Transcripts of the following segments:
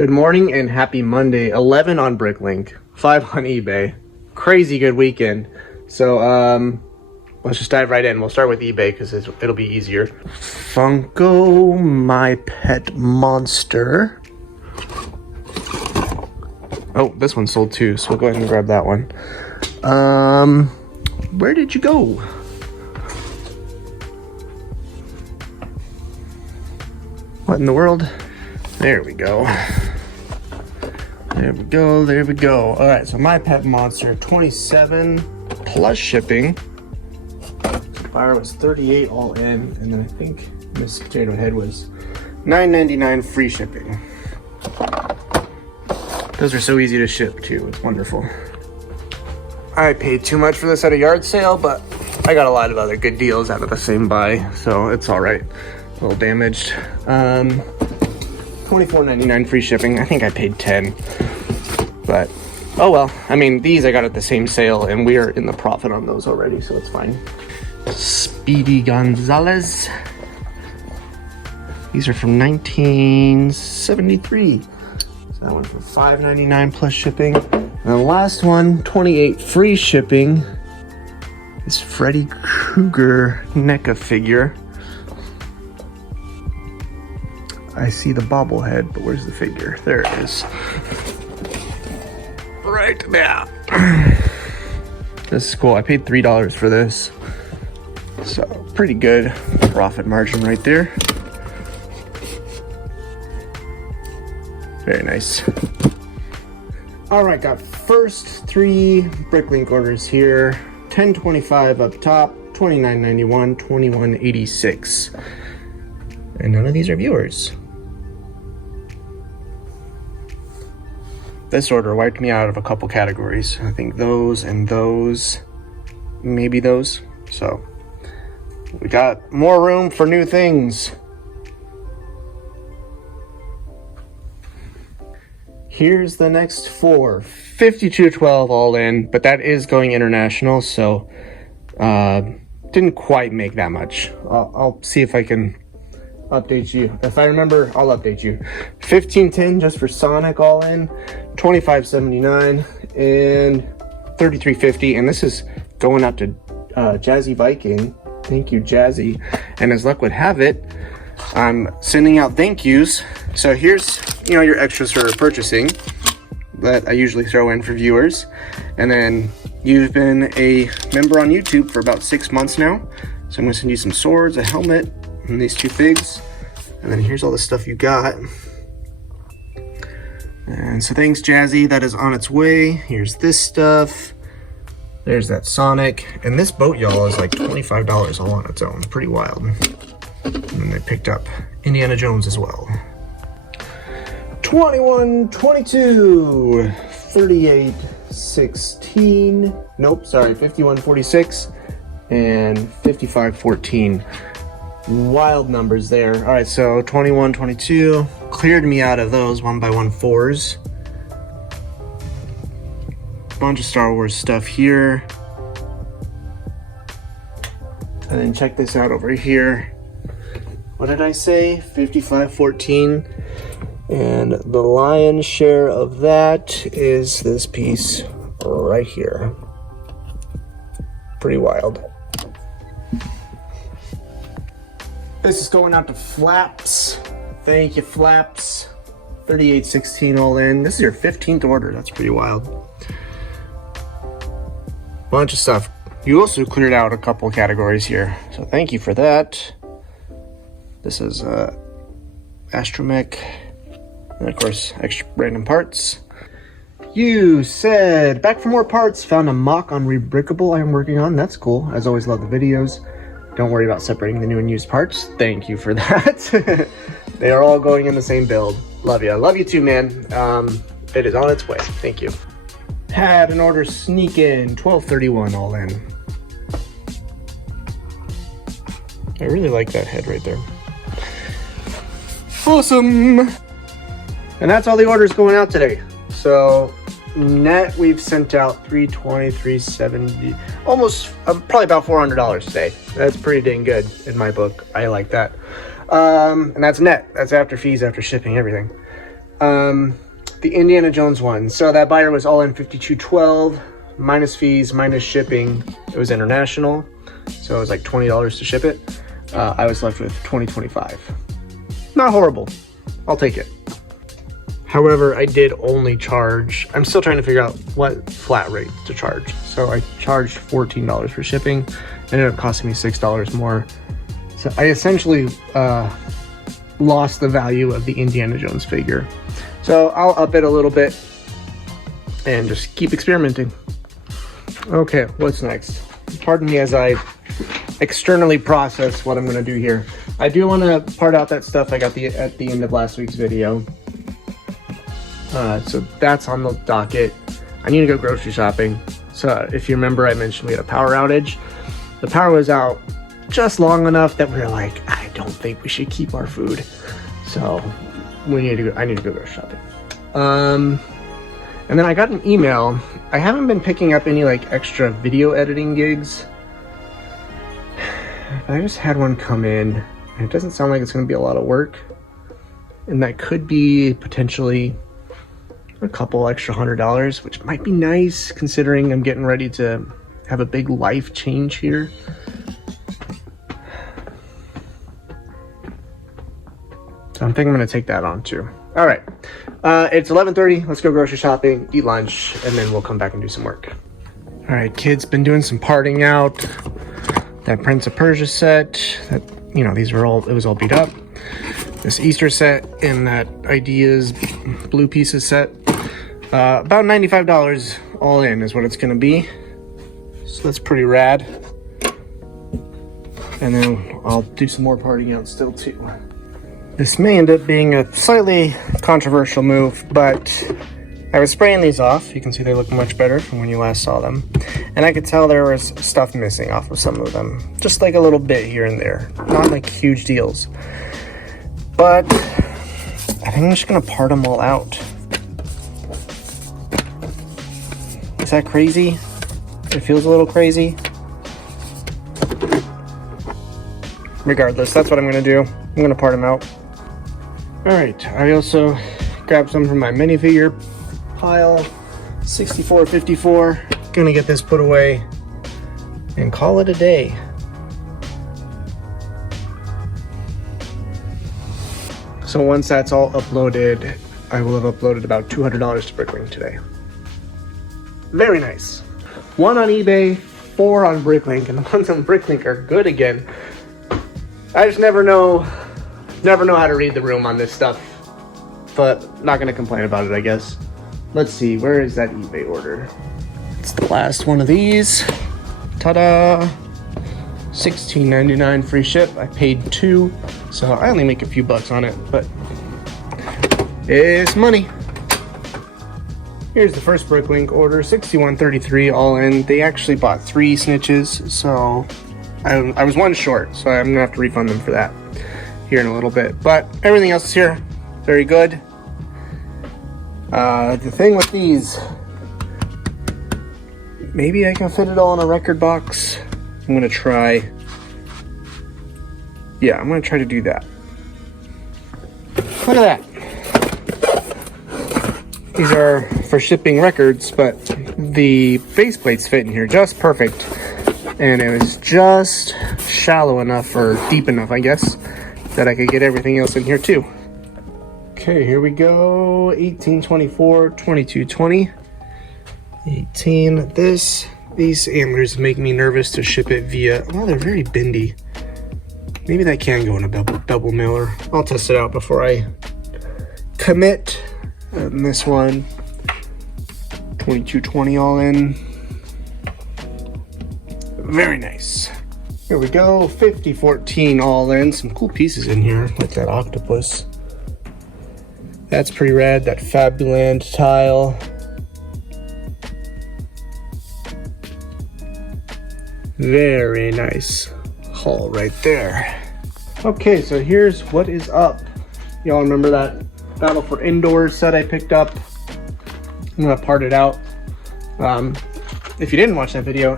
Good morning and happy Monday. 11 on Bricklink, 5 on eBay. Crazy good weekend. So let's just dive right in. We'll start with eBay because it'll be easier. Funko My Pet Monster. Oh, this one sold too, so we'll go ahead and grab that one. Where did you go? What in the world? There we go. There we go, there we go. All right, so My Pet Monster, 27 plus shipping. Fire was 38 all in, and then I think Miss Potato Head was $9.99 free shipping. Those are so easy to ship too, it's wonderful. I paid too much for this at a yard sale, but I got a lot of other good deals out of the same buy, so it's all right. A little damaged. $24.99 free shipping. I think I paid 10, but oh well. I mean, these I got at the same sale, and we are in the profit on those already, so it's fine. Speedy Gonzalez. These are from 1973. So that one for $5.99 plus shipping. And the last one, 28 free shipping. This Freddy Krueger NECA figure. I see the bobblehead, but where's the figure? There it is. Right there. This is cool. I paid $3 for this. So, pretty good profit margin right there. Very nice. Alright, got first 3 Bricklink orders here. $10.25 up top, $29.91, $21.86. And none of these are viewers. This order wiped me out of a couple categories. I think those and those, maybe those. So we got more room for new things. Here's the next 4, $52.12 all in, but that is going international, so didn't quite make that much. I'll see if I can update you. If I remember, I'll update you. $15.10 just for Sonic all in, $25.79 and $33.50, and this is going out to Jazzy Viking. Thank you, Jazzy. And as luck would have it, I'm sending out thank yous. So here's, your extras for purchasing that I usually throw in for viewers. And then you've been a member on YouTube for about 6 months now. So I'm gonna send you some swords, a helmet, and these 2 figs. And then here's all the stuff you got. And so thanks, Jazzy, that is on its way. Here's this stuff. There's that Sonic. And this boat, y'all, is like $25 all on its own. Pretty wild. And then they picked up Indiana Jones as well. 21.22, 38.16. Nope, sorry, 51.46 and 55.14. Wild numbers there. All right, so 21.22 cleared me out of those 1x1 4s. Bunch of Star Wars stuff here. And then check this out over here. What did I say? 55.14. And the lion's share of that is this piece right here. Pretty wild. This is going out to Flaps. Thank you, Flaps. 38.16 all in. This is your 15th order. That's pretty wild. Bunch of stuff. You also cleared out a couple categories here, so thank you for that. This is Astromech, and of course, extra random parts. You said, back for more parts, found a mock on Rebrickable I'm working on. That's cool. As always, love the videos. Don't worry about separating the new and used parts. Thank you for that. They are all going in the same build. Love you. I love you too, man. It is on its way. Thank you. Had an order sneak in, $12.31 all in. I really like that head right there. Awesome. And that's all the orders going out today. So net, we've sent out 320, 370, almost probably about $400 today. That's pretty dang good in my book. I like that. And that's net. That's after fees, after shipping, everything. The Indiana Jones one. So that buyer was all in $52.12, minus fees, minus shipping. It was international, so it was like $20 to ship it. I was left with $20.25. Not horrible. I'll take it. However, I did only charge, I'm still trying to figure out what flat rate to charge. So I charged $14 for shipping. It ended up costing me $6 more. So I essentially lost the value of the Indiana Jones figure. So I'll up it a little bit and just keep experimenting. Okay, what's next? Pardon me as I externally process what I'm gonna do here. I do wanna part out that stuff I got at the end of last week's video. So that's on the docket. I need to go grocery shopping. So if you remember, I mentioned we had a power outage. The power was out just long enough that we were like, I don't think we should keep our food. So I need to go grocery shopping. And then I got an email. I haven't been picking up any like extra video editing gigs. I just had one come in, and it doesn't sound like it's going to be a lot of work. And that could be potentially a couple extra $100, which might be nice considering I'm getting ready to have a big life change here. So I'm thinking I'm going to take that on too. All right, it's 11:30. Let's go grocery shopping, eat lunch, and then we'll come back and do some work. All right, kids, been doing some parting out. That Prince of Persia set, that, you know, these were all, it was all beat up. This Easter set and that Ideas Blue Pieces set. About $95 all in is what it's gonna be. So that's pretty rad. And then I'll do some more parting out still too. This may end up being a slightly controversial move, but I was spraying these off. You can see they look much better from when you last saw them. And I could tell there was stuff missing off of some of them. Just like a little bit here and there. Not like huge deals. But I think I'm just gonna part them all out. Is that crazy? It feels a little crazy. Regardless, that's what I'm gonna do. I'm gonna part them out. All right, I also grabbed some from my minifigure pile, 6454. Gonna get this put away and call it a day. So once that's all uploaded, I will have uploaded about $200 to Bricklink today. Very nice. 1 on eBay, 4 on Bricklink, and the ones on Bricklink are good again. I just never know how to read the room on this stuff, but not gonna complain about it, I guess. Let's see, where is that eBay order? It's the last one of these. Ta-da! $16.99 free ship. I paid $2, so I only make a few bucks on it, but it's money. Here's the first Bricklink order, $61.33 all in. They actually bought 3 snitches, so I was 1 short, so I'm gonna have to refund them for that here in a little bit. But everything else is here, very good. The thing with these, maybe I can fit it all in a record box. I'm gonna try. Yeah, I'm gonna try to do that. Look at that. These are for shipping records, but the base plates fit in here just perfect. And it was just shallow enough, or deep enough, I guess, that I could get everything else in here too. Okay, here we go. 1824, 2220. 18. These antlers make me nervous to ship it via. Well, they're very bendy. Maybe that can go in a double mailer. I'll test it out before I commit. And this one, 2220 all in. Very nice. Here we go. 5014 all in. Some cool pieces in here, like that octopus. That's pretty rad. That Fabuland tile. Very nice haul right there. Okay, so here's what is up. Y'all remember that Battle for Indoors set I picked up? I'm gonna part it out. If you didn't watch that video,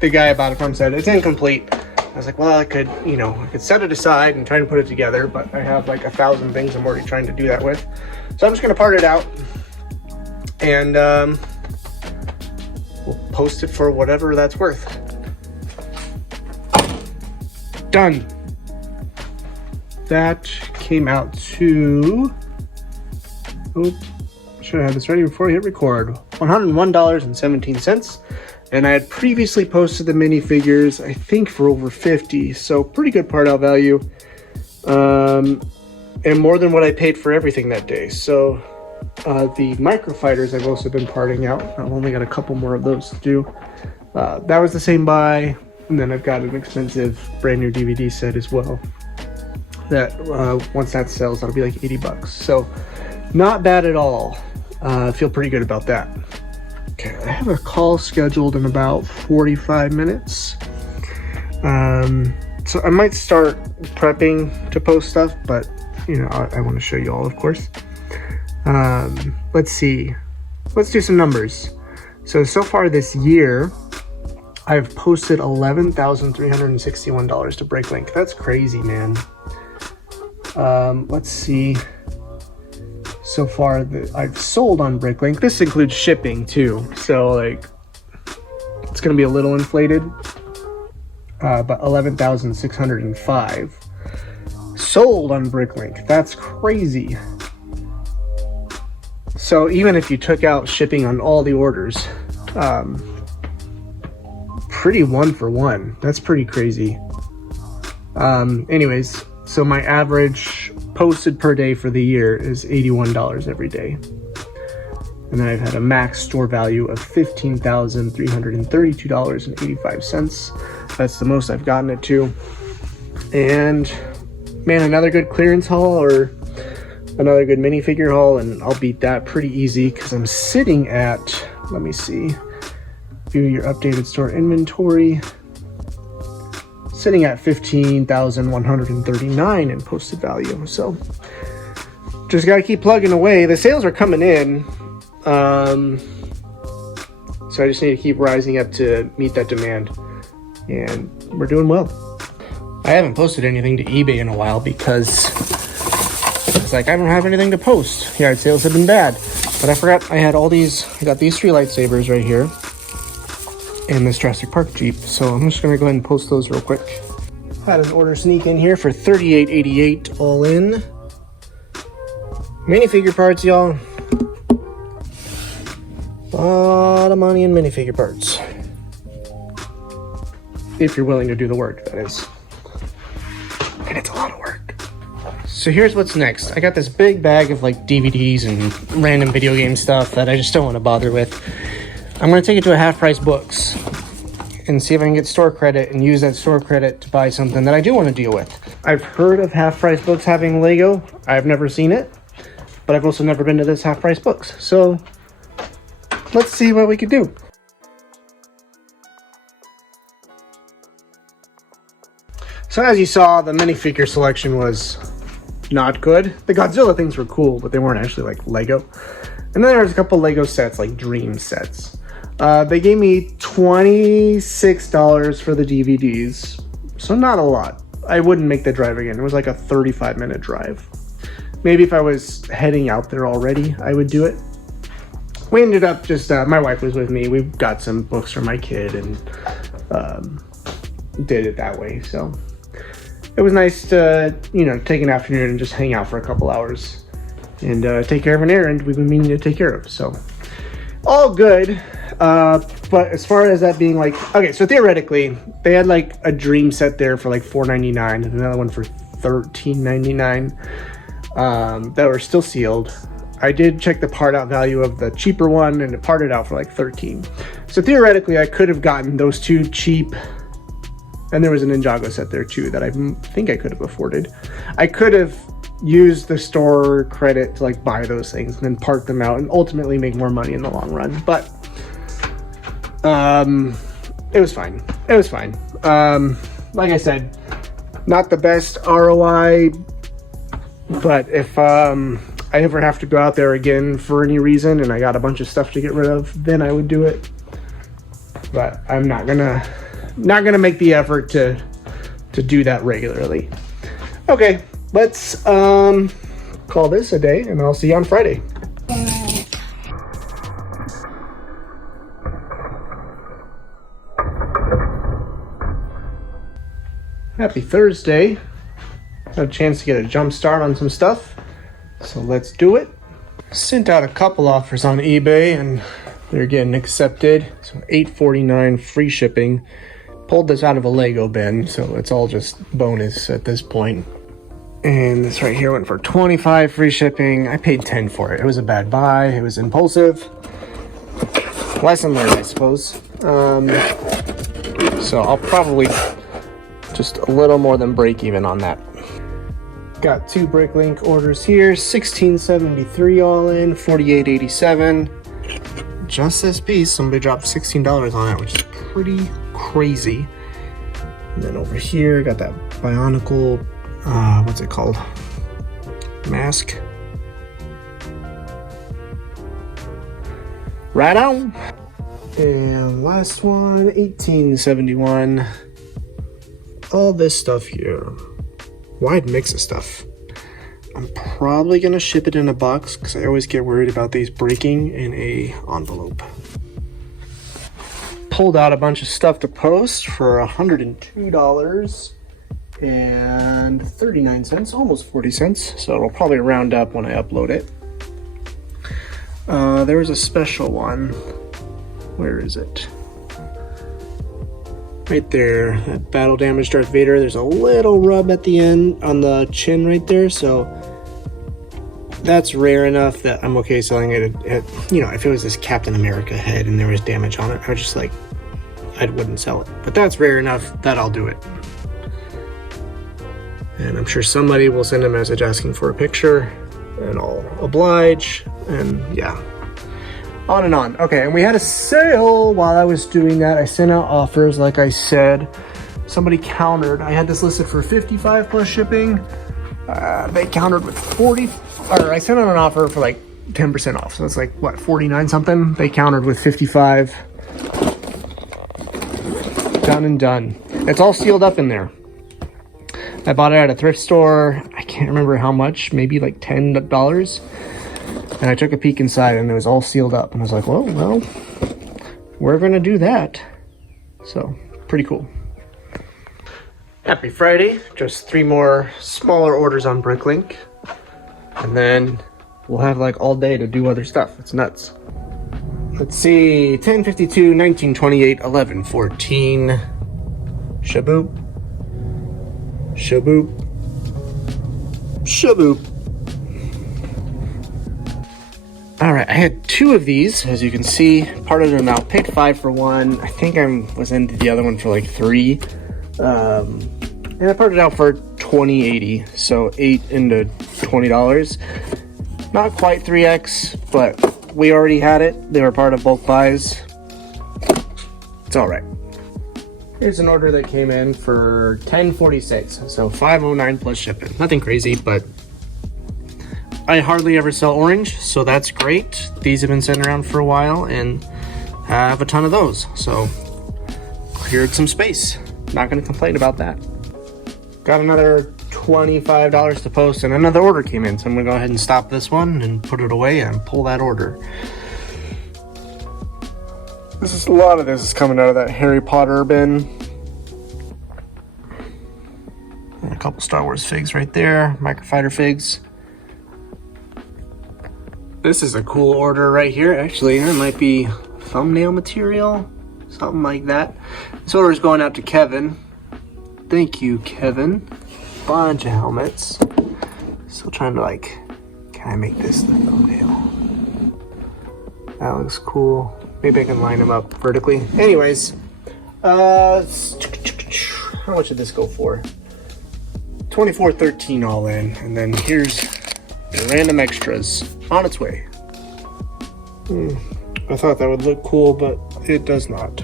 the guy I bought it from said it's incomplete. I was like, well, I could set it aside and try to put it together, but I have like 1,000 things I'm already trying to do that with. So I'm just gonna part it out, and we'll post it for whatever that's worth. Done. That came out to, should I have this ready before we hit record? $101.17. And I had previously posted the minifigures, I think for over 50, so pretty good part out value. And more than what I paid for everything that day. So the microfighters I've also been parting out. I've only got a couple more of those to do. That was the same buy, and then I've got an expensive brand new DVD set as well. That once that sells, that'll be like 80 bucks. So not bad at all. I feel pretty good about that. Okay, I have a call scheduled in about 45 minutes. So I might start prepping to post stuff, but you know, I want to show you all, of course. Let's see. Let's do some numbers. So far this year, I've posted $11,361 to Bricklink. That's crazy, man. Let's see. So far that I've sold on Bricklink. This includes shipping too. So like, it's going to be a little inflated. But 11,605 sold on Bricklink. That's crazy. So even if you took out shipping on all the orders, pretty one for one. That's pretty crazy. Anyways, so my average posted per day for the year is $81 every day. And then I've had a max store value of $15,332.85. That's the most I've gotten it to. And man, another good clearance haul or another good minifigure haul, and I'll beat that pretty easy because I'm sitting at, let me see, view your updated store inventory. Sitting at $15,139 in posted value. So just gotta keep plugging away. The sales are coming in. So I just need to keep rising up to meet that demand, and we're doing well. I haven't posted anything to eBay in a while because it's like I don't have anything to post. Yard sales have been bad, but I forgot I had all these. I got these 3 lightsabers right here and this Jurassic Park Jeep, so I'm just gonna go ahead and post those real quick. Had an order sneak in here for $38.88 all in. Minifigure parts, y'all. A lot of money in minifigure parts. If you're willing to do the work, that is. And it's a lot of work. So here's what's next. I got this big bag of like DVDs and random video game stuff that I just don't want to bother with. I'm going to take it to a Half Price Books and see if I can get store credit and use that store credit to buy something that I do want to deal with. I've heard of Half Price Books having Lego. I've never seen it, but I've also never been to this Half Price Books. So let's see what we could do. So as you saw, the minifigure selection was not good. The Godzilla things were cool, but they weren't actually like Lego. And then there's a couple Lego sets, like Dream sets. They gave me $26 for the DVDs, so not a lot. I wouldn't make the drive again. It was like a 35-minute drive. Maybe if I was heading out there already, I would do it. We ended up just, my wife was with me. We got some books for my kid and did it that way. So it was nice to, you know, take an afternoon and just hang out for a couple hours and take care of an errand we've been meaning to take care of. So all good. But as far as that being like, okay, so theoretically they had like a Dream set there for like $4.99 and another one for $13.99 that were still sealed. I did check the part out value of the cheaper one and it parted out for like $13. So theoretically I could have gotten those two cheap, and there was an Ninjago set there too that I think I could have afforded. I could have used the store credit to like buy those things and then part them out and ultimately make more money in the long run. But it was fine. It was fine. Like I said, not the best ROI, but if I ever have to go out there again for any reason and I got a bunch of stuff to get rid of, then I would do it. But I'm not gonna make the effort to do that regularly. Okay, let's call this a day, and I'll see you on Friday. Happy Thursday. Had a chance to get a jump start on some stuff, so let's do it. Sent out a couple offers on eBay and they're getting accepted. So $8.49 free shipping. Pulled this out of a Lego bin, so it's all just bonus at this point. And this right here went for $25 free shipping. I paid $10 for it. It was a bad buy. It was impulsive. Lesson learned, I suppose. So I'll probably just a little more than break even on that. Got 2 Bricklink orders here, $16.73 all in, $48.87. Just this piece, somebody dropped $16 on it, which is pretty crazy. And then over here, got that Bionicle, what's it called? Mask. Right on. And last one, $18.71. All this stuff here. Wide mix of stuff. I'm probably gonna ship it in a box because I always get worried about these breaking in a envelope. Pulled out a bunch of stuff to post for $102.39, almost 40 cents. So it'll probably round up when I upload it. There was a special one. Where is it? Right there, that battle damage Darth Vader. There's a little rub at the end on the chin right there, so that's rare enough that I'm okay selling it at, you know, if it was this Captain America head and there was damage on it, I was just like, I wouldn't sell it. But that's rare enough that I'll do it. And I'm sure somebody will send a message asking for a picture, and I'll oblige, and yeah. On and on. Okay, and we had a sale while I was doing that. I sent out offers, like I said. Somebody countered. I had this listed for $55 plus shipping. They countered with 40, or I sent out an offer for like 10% off. So it's like, what, 49 something? They countered with 55. Done and done. It's all sealed up in there. I bought it at a thrift store. I can't remember how much, maybe like $10. And I took a peek inside and it was all sealed up. And I was like, well, we're going to do that. So, pretty cool. Happy Friday. Just 3 more smaller orders on Bricklink. And then we'll have like all day to do other stuff. It's nuts. Let's see. 10:52, 19:28, 11:14. Shaboop. Shaboop. Shaboop. All right, I had 2 of these, as you can see. Parted them out, paid $5 for one. I think I was into the other one for like $3. And I parted it out for $20.80, so 8 into $20. Not quite 3x, but we already had it. They were part of bulk buys. It's all right. Here's an order that came in for $10.46, so $5.09 plus shipping. Nothing crazy, but I hardly ever sell orange, so that's great. These have been sitting around for a while and have a ton of those, so cleared some space. Not going to complain about that. Got another $25 to post and another order came in, so I'm going to go ahead and stop this one and put it away and pull that order. A lot of this is coming out of that Harry Potter bin. And a couple Star Wars figs right there, microfighter figs. This is a cool order right here. Actually, it might be thumbnail material, something like that. This order is going out to Kevin. Thank you, Kevin. Bunch of helmets. Still trying to like, can I make this the thumbnail? That looks cool. Maybe I can line them up vertically. Anyways, how much did this go for? $24.13 all in, and then here's the random extras on its way. I thought that would look cool, but it does not.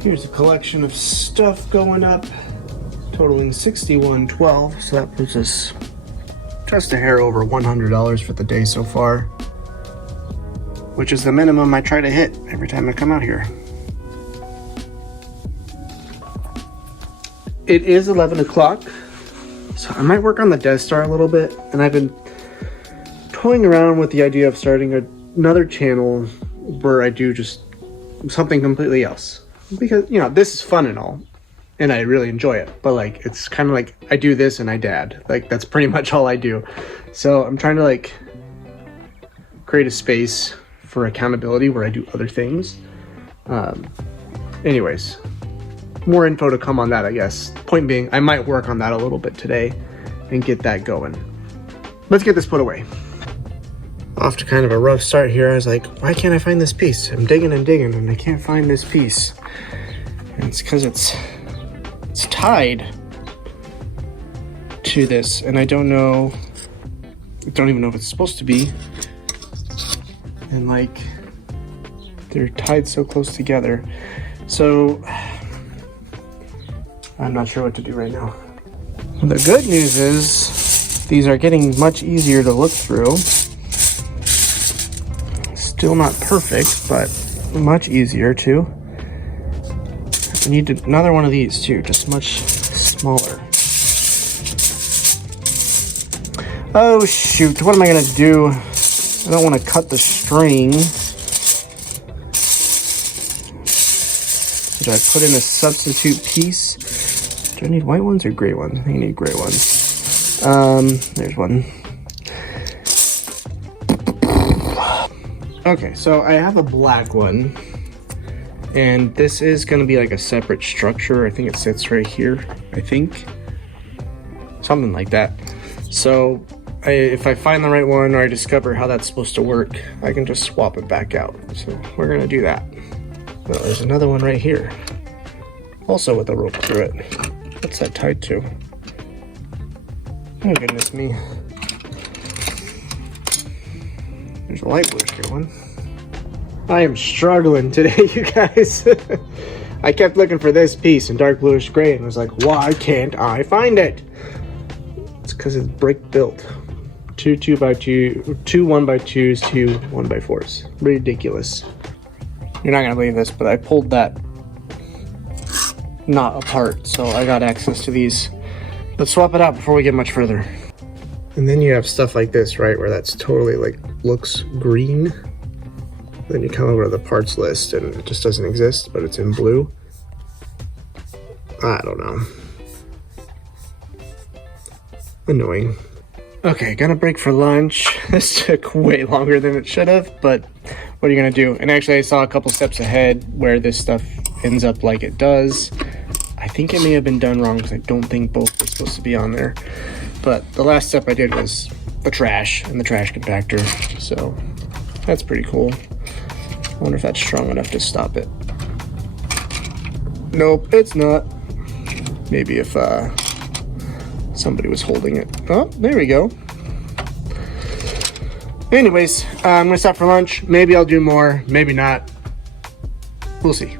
Here's a collection of stuff going up, totaling $61.12, so that puts us just a hair over $100 for the day so far, which is the minimum I try to hit every time I come out here. It is 11 o'clock, so I might work on the Death Star a little bit, and I've been toying around with the idea of starting another channel where I do just something completely else. Because, you know, this is fun and all, and I really enjoy it. But, like, it's kind of like I do this and I dad. Like, that's pretty much all I do. So I'm trying to, like, create a space for accountability where I do other things. Anyways, more info to come on that, I guess. Point being, I might work on that a little bit today and get that going. Let's get this put away. Off to kind of a rough start here. I was like, why can't I find this piece? I'm digging and digging and I can't find this piece. And it's because it's tied to this, and I don't even know if it's supposed to be. And like, they're tied so close together. So I'm not sure what to do right now. The good news is these are getting much easier to look through. Still not perfect, but much easier too. I need another one of these too, just much smaller. Oh shoot, what am I gonna do? I don't want to cut the string. Should I put in a substitute piece? Do I need white ones or gray ones? I think I need gray ones. There's one. Okay, so I have a black one, and this is going to be like a separate structure. I think it sits right here, I think. Something like that. So if I find the right one or I discover how that's supposed to work, I can just swap it back out. So we're going to do that. Well, there's another one right here, also with a rope through it. What's that tied to? Oh goodness me. There's a light BlueSky one. I am struggling today, you guys. I kept looking for this piece in dark bluish gray and was like, why can't I find it? It's because it's brick built. Two 1x2s, two 1x4s. Ridiculous. You're not gonna believe this, but I pulled that knot apart, so I got access to these. Let's swap it out before we get much further. And then you have stuff like this, right, where that's totally like looks green. Then you come over to the parts list and it just doesn't exist, but it's in blue. I don't know. Annoying. Okay, gonna break for lunch. This took way longer than it should have, but what are you gonna do? And actually I saw a couple steps ahead where this stuff ends up like it does. I think it may have been done wrong because I don't think both were supposed to be on there. But the last step I did was the trash and the trash compactor. So that's pretty cool. I wonder if that's strong enough to stop it. Nope, it's not. Maybe if somebody was holding it. Oh, there we go. Anyways, I'm gonna stop for lunch. Maybe I'll do more, maybe not. We'll see.